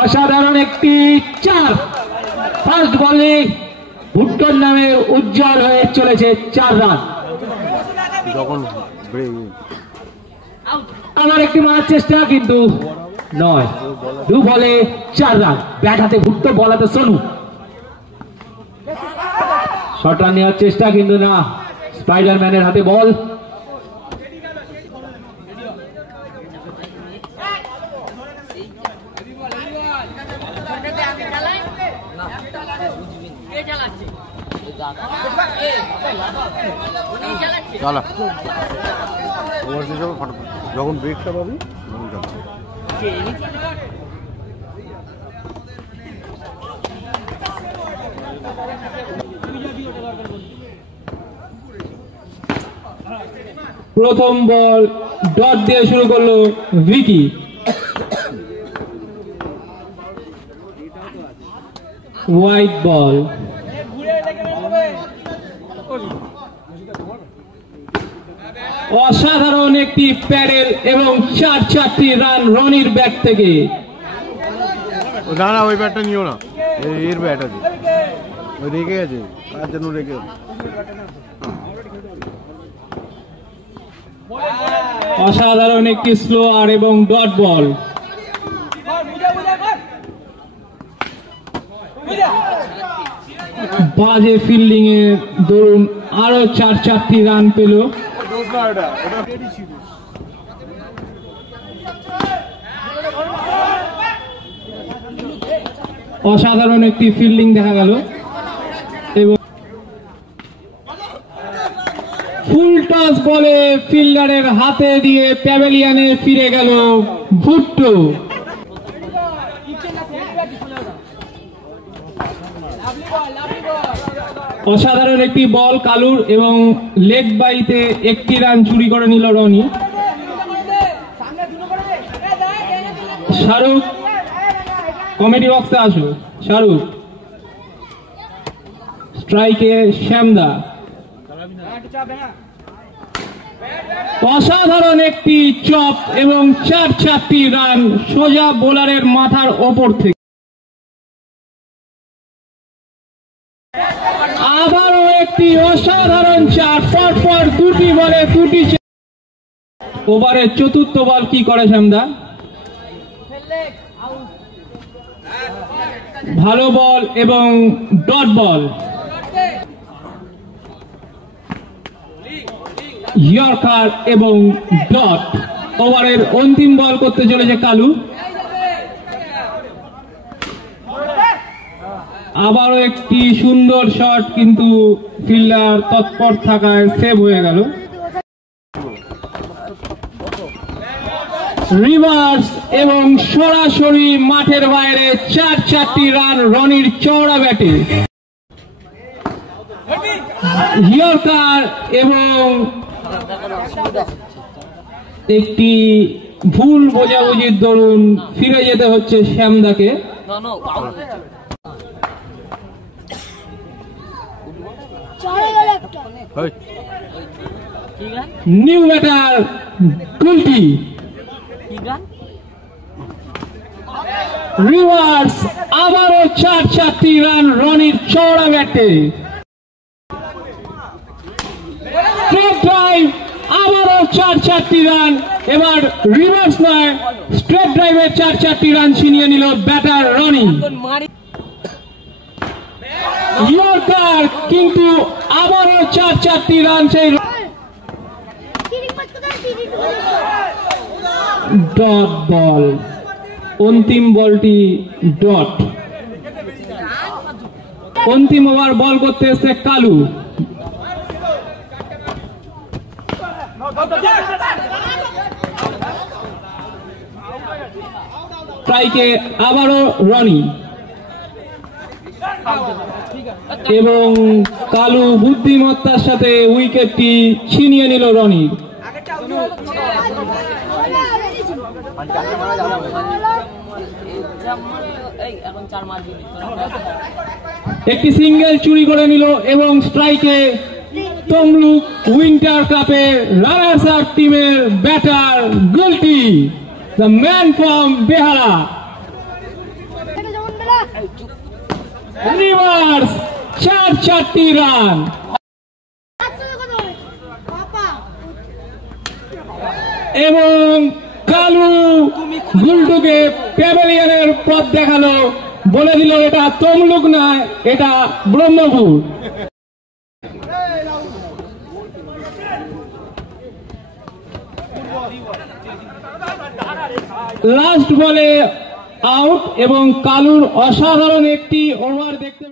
অসাধারণ একটি 4 ফার্স্ট বলে ভুট্টোর নামে উজ্জ্বল হয়ে চলেছে 4 রান। আমার একটি মারার চেষ্টা কিন্তু নয়, 2 বলে 4 রান। ব্যাট হাতে ভুট্টো, বল হাতে সোনু। শট রান নেওয়ার চেষ্টা কিন্তু না, স্পাইডারম্যানের হাতে বল। যখন ব্রেকটা পাবি প্রথম বল ডট দিয়ে শুরু করলো ভিকি। White ball. অসাধারণ একটি প্যাডেল এবং 4 রান রনির ব্যাট থেকে। না না, ওই ব্যাটটা নিও না, এর ব্যাট আছে, ওই রেখে গেছে, কার জন্য রেখে। অসাধারণ একটি স্লোয়ার এবং ডট বল। বাজে ফিল্ডিং এ দরুন আরো 4 রান পেল। অসাধারণ একটি ফিল্ডিং দেখা গেল এবং ফুল টস বলে ফিল্ডারের হাতে দিয়ে প্যাভিলিয়নে ফিরে গেল ভুট্টো। অসাধারণ একটি বল কালুর এবং লেগ বাইতে 1 রান চুরি করে নিল রনি। শাহরুখ কমেডি বক্সে আসো। শাহরুখ স্ট্রাইকে শ্যামদা। অসাধারণ একটি চপ এবং 4 রান সোজা বোলারের মাথার ওপর থেকে। আবারও একটি অসাধারণ 4, পরপর 2টি বলে 2টি। ওভারের 4র্থ বল কি করে শ্যামদা? ভালো বল এবং ডট বল। ইয়র্কার এবং ডট। ওভারের অন্তিম বল করতে চলেছে কালু। আবারও একটি সুন্দর শট কিন্তু ফিল্ডার তৎপর থাকায় সেভ হয়ে গেল। রিভার্স এবং সরাসরি মাঠের বাইরে 4 রান রনির চওড়া ব্যাটে। ইয়র্কার এবং একটি ভুল বোঝাবুঝির দরুন ফিরে যেতে হচ্ছে শ্যামদাকে। New batter Gulti. রিভার্স আবারও 4 রান রনির চওড়া ব্যাটে। স্ট্রেট ড্রাইভ, আবারও 4 রান। এবার রিভার্স নয়, স্ট্রেট ড্রাইভে 4 রান ছিনিয়ে নিল ব্যাটার রনি। ইয়র্কার কিন্তু আবারও 4 রান সেই। ডট বল, অন্তিম বলটি ডট। অন্তিম ওভার বল করতে এসে কালু। স্ট্রাইকে আবারও রনি এবং কালু বুদ্ধিমত্তার সাথে উইকেটটি ছিনিয়ে নিল রনি। একটি সিঙ্গেল চুরি করে নিল এবং স্ট্রাইকে তমলুক উইন্টার কাপের রানার্স আপ টিমের batter Gulti, the man from Behala. Reverse 4 run. এবং কালু গুলটুকে প্যাভিলিয়নের পথ দেখালো, বলে দিল এটা তমলুক না, এটা ব্রহ্মপুর। লাস্ট বলে আউট এবং কালুর অসাধারণ একটি ওভার দেখতে